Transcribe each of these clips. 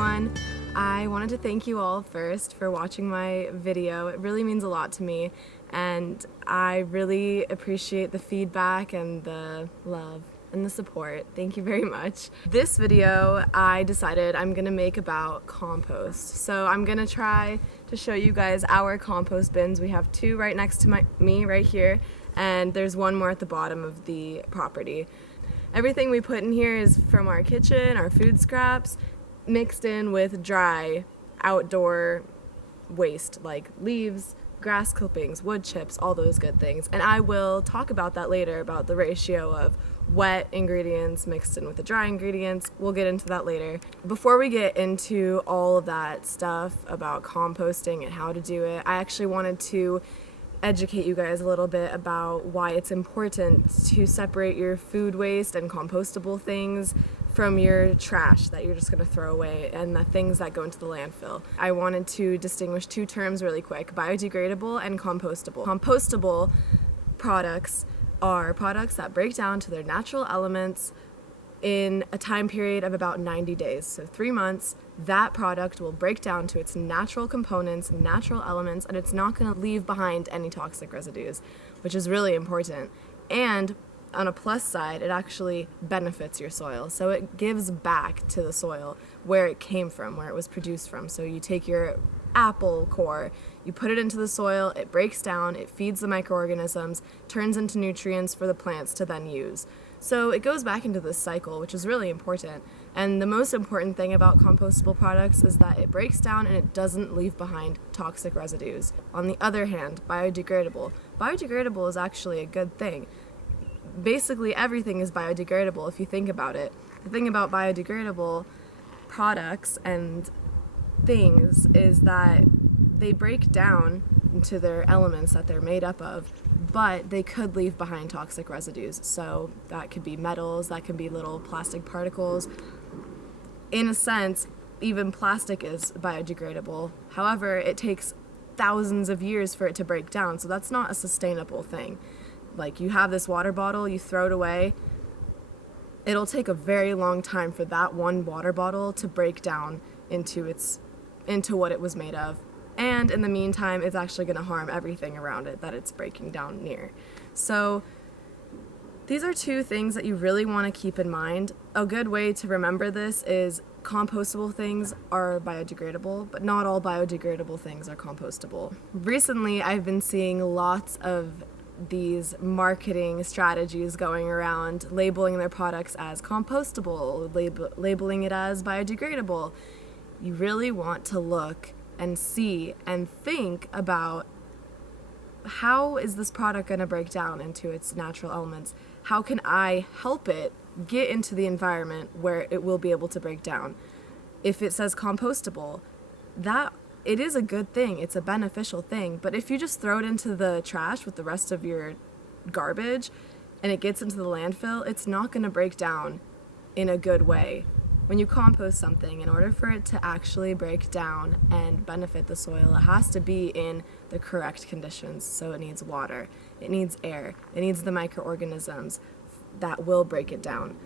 everyone. I wanted to thank you all first for watching my video. It really means a lot to me, and I really appreciate the feedback and the love and the support. Thank you very much. This video I decided I'm gonna make about compost. So I'm gonna try to show you guys our compost bins. We have two right next to me right here, and there's one more at the bottom of the property. Everything we put in here is from our kitchen, our food scraps, mixed in with dry outdoor waste like leaves, grass clippings, wood chips, all those good things. And I will talk about that later, about the ratio of wet ingredients mixed in with the dry ingredients. We'll get into that later. Before we get into all of that stuff about composting and how to do it, I actually wanted to educate you guys a little bit about why it's important to separate your food waste and compostable things from your trash that you're just going to throw away and the things that go into the landfill. I wanted to distinguish two terms really quick: biodegradable and compostable. Compostable products are products that break down to their natural elements in a time period of about 90 days, so 3 months. That product will break down to its natural components, natural elements, and it's not going to leave behind any toxic residues, which is really important. And on a plus side, it actually benefits your soil. So it gives back to the soil where it came from, where it was produced from. So you take your apple core, you put it into the soil, it breaks down, it feeds the microorganisms, turns into nutrients for the plants to then use. So it goes back into this cycle, which is really important. And the most important thing about compostable products is that it breaks down and it doesn't leave behind toxic residues. On the other hand, biodegradable. Biodegradable is actually a good thing. Basically everything is biodegradable if you think about it. The thing about biodegradable products and things is that they break down into their elements that they're made up of, but they could leave behind toxic residues. So that could be metals, that could be little plastic particles. In a sense, even plastic is biodegradable. However, it takes thousands of years for it to break down, so that's not a sustainable thing. Like, you have this water bottle, you throw it away, it'll take a very long time for that one water bottle to break down into what it was made of. And in the meantime, it's actually going to harm everything around it that it's breaking down near. So these are two things that you really want to keep in mind. A good way to remember this is compostable things are biodegradable, but not all biodegradable things are compostable. Recently, I've been seeing lots of these marketing strategies going around, labeling their products as compostable, labeling it as biodegradable. You really want to look and see and think about, how is this product going to break down into its natural elements? How can I help it get into the environment where it will be able to break down? If it says compostable, that it is a good thing, it's a beneficial thing, but if you just throw it into the trash with the rest of your garbage and it gets into the landfill, it's not going to break down in a good way. When you compost something, in order for it to actually break down and benefit the soil, it has to be in the correct conditions. So it needs water, it needs air, it needs the microorganisms that will break it down.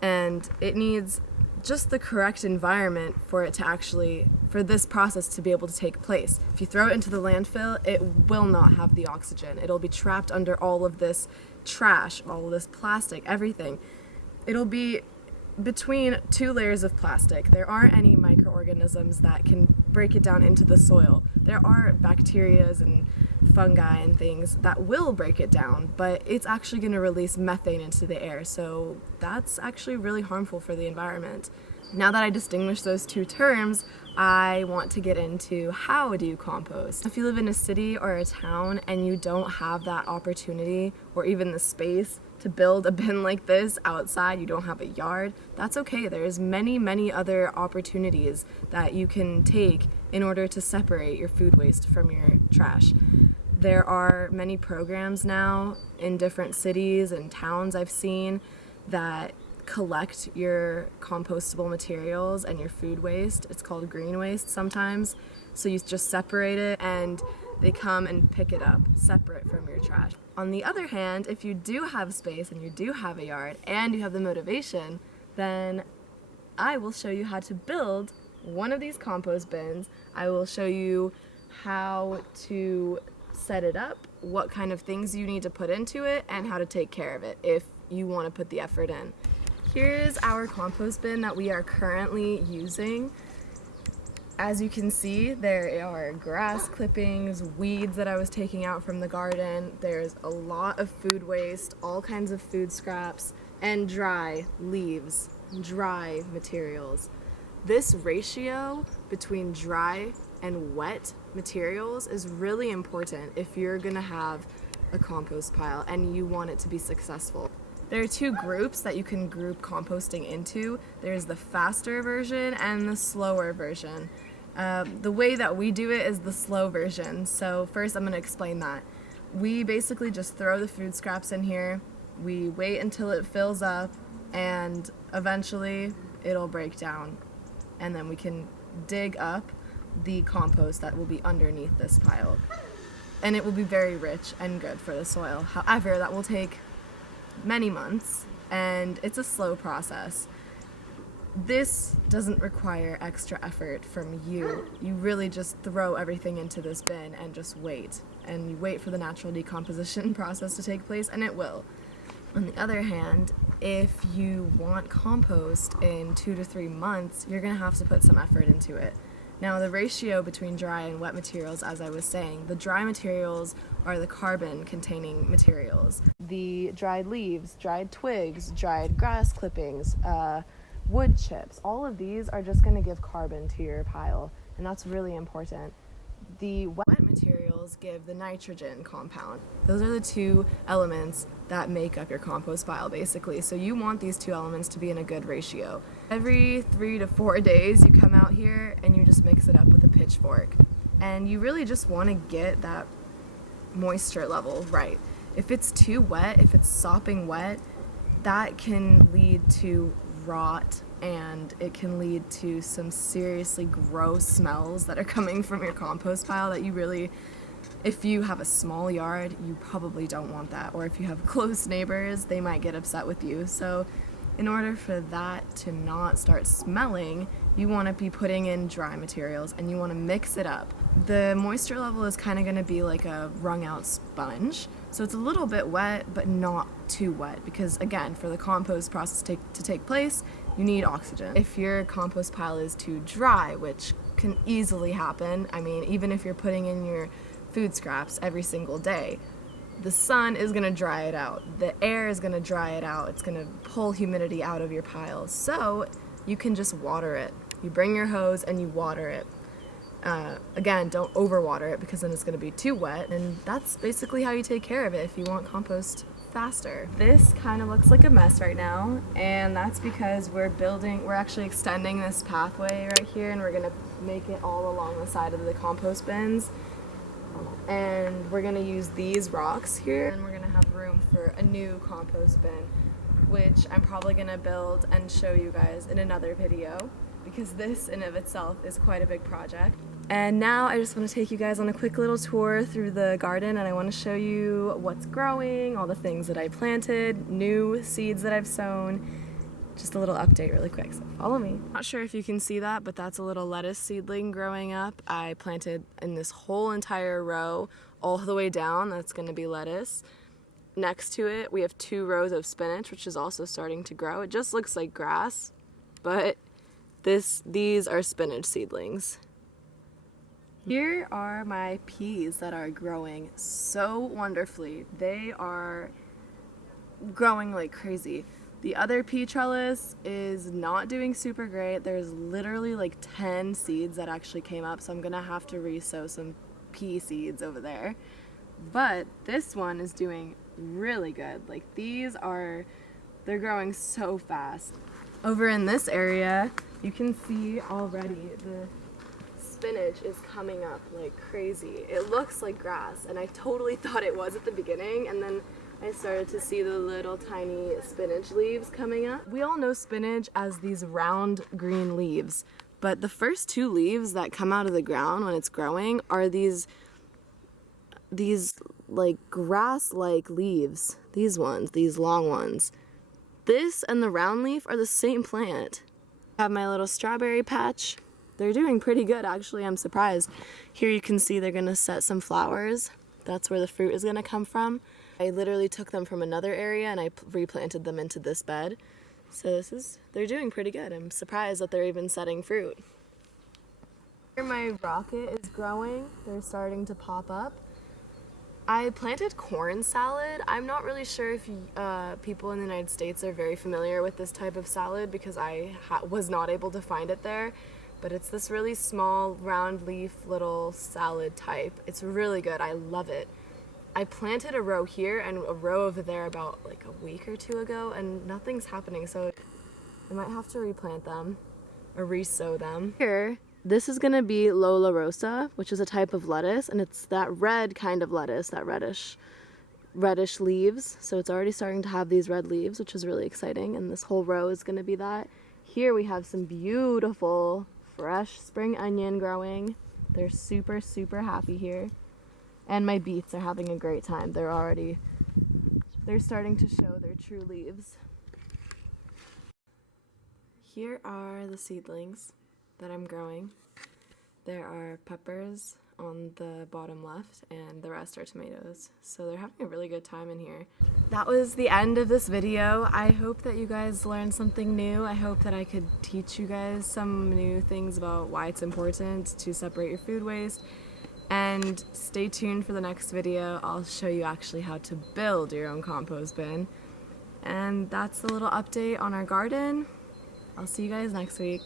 And it needs just the correct environment for it to actually, for this process to be able to take place. If you throw it into the landfill, it will not have the oxygen. It'll be trapped under all of this trash, all of this plastic, everything. It'll be between two layers of plastic. There aren't any microorganisms that can break it down into the soil. There are bacteria and fungi and things that will break it down, but it's actually going to release methane into the air, so that's actually really harmful for the environment. Now that I distinguish those two terms, I want to get into how do you compost. If you live in a city or a town and you don't have that opportunity or even the space to build a bin like this outside, you don't have a yard, that's okay. There's many other opportunities that you can take in order to separate your food waste from your trash. There are many programs now in different cities and towns I've seen that collect your compostable materials and your food waste. It's called green waste sometimes. So you just separate it and they come and pick it up separate from your trash. On the other hand, if you do have space and you do have a yard and you have the motivation, then I will show you how to build one of these compost bins. I will show you how to set it up, what kind of things you need to put into it, and how to take care of it if you want to put the effort in. Here's our compost bin that we are currently using. As you can see, there are grass clippings, weeds that I was taking out from the garden. There's a lot of food waste, all kinds of food scraps, and dry leaves, dry materials. This ratio between dry and wet materials is really important if you're gonna have a compost pile and you want it to be successful. There are two groups that you can group composting into. There's the faster version and the slower version. The way that we do it is the slow version. So first I'm going to explain that. We basically just throw the food scraps in here, we wait until it fills up, and eventually it'll break down. And then we can dig up the compost that will be underneath this pile. And it will be very rich and good for the soil. However, that will take many months, and it's a slow process. This doesn't require extra effort from you. You really just throw everything into this bin and just wait. And you wait for the natural decomposition process to take place, and it will. On the other hand, if you want compost in 2 to 3 months, you're gonna have to put some effort into it. Now, the ratio between dry and wet materials, as I was saying, the dry materials are the carbon-containing materials. The dried leaves, dried twigs, dried grass clippings, wood chips, all of these are just going to give carbon to your pile, and that's really important. The wet materials give the nitrogen compound. Those are the two elements that make up your compost pile, basically. So you want these two elements to be in a good ratio. Every 3 to 4 days, you come out here and you just mix it up with a pitchfork. And you really just want to get that moisture level right. If it's too wet, if it's sopping wet, that can lead to rot, and it can lead to some seriously gross smells that are coming from your compost pile that you really, if you have a small yard, you probably don't want that. Or if you have close neighbors, they might get upset with you. So in order for that to not start smelling, you want to be putting in dry materials and you want to mix it up. The moisture level is kind of going to be like a wrung out sponge. So it's a little bit wet, but not too wet, because again, for the compost process to take place, you need oxygen. If your compost pile is too dry, which can easily happen, I mean, even if you're putting in your food scraps every single day, the sun is gonna dry it out. The air is gonna dry it out. It's gonna pull humidity out of your pile. So you can just water it. You bring your hose and you water it. Again, don't overwater it because then it's going to be too wet, and that's basically how you take care of it if you want compost faster. This kind of looks like a mess right now, and that's because we're actually extending this pathway right here, and we're going to make it all along the side of the compost bins. And we're going to use these rocks here, and we're going to have room for a new compost bin, which I'm probably going to build and show you guys in another video, because this in of itself is quite a big project. And now I just want to take you guys on a quick little tour through the garden, and I want to show you what's growing, all the things that I planted, new seeds that I've sown. Just a little update really quick, so follow me. Not sure if you can see that, but that's a little lettuce seedling growing up. I planted in this whole entire row all the way down. That's going to be lettuce. Next to it, we have 2 rows of spinach, which is also starting to grow. It just looks like grass, but these are spinach seedlings. Here are my peas that are growing so wonderfully. They are growing like crazy. The other pea trellis is not doing super great. There's literally like 10 seeds that actually came up, so I'm gonna have to re-sow some pea seeds over there. But this one is doing really good. Like they're growing so fast. Over in this area, you can see already the spinach is coming up like crazy. It looks like grass, and I totally thought it was at the beginning, and then I started to see the little tiny spinach leaves coming up. We all know spinach as these round green leaves, but the first 2 leaves that come out of the ground when it's growing are these like grass-like leaves. These ones, these long ones. This and the round leaf are the same plant. I have my little strawberry patch. They're doing pretty good, actually. I'm surprised. Here you can see they're gonna set some flowers. That's where the fruit is gonna come from. I literally took them from another area and I replanted them into this bed. So they're doing pretty good. I'm surprised that they're even setting fruit. Here my rocket is growing. They're starting to pop up. I planted corn salad. I'm not really sure if people in the United States are very familiar with this type of salad because I was not able to find it there. But it's this really small, round leaf little salad type. It's really good. I love it. I planted a row here and a row over there about like a week or two ago, and nothing's happening, so I might have to replant them or re-sow them. Here, this is gonna be Lola Rosa, which is a type of lettuce, and it's that red kind of lettuce, that reddish leaves. So it's already starting to have these red leaves, which is really exciting, and this whole row is gonna be that. Here we have some beautiful, fresh spring onion growing. They're super, super happy here. And my beets are having a great time. They're starting to show their true leaves. Here are the seedlings that I'm growing. There are peppers on the bottom left and the rest are tomatoes. So they're having a really good time in here. That was the end of this video. I hope that you guys learned something new. I hope that I could teach you guys some new things about why it's important to separate your food waste. And stay tuned for the next video. I'll show you actually how to build your own compost bin. And that's the little update on our garden. I'll see you guys next week.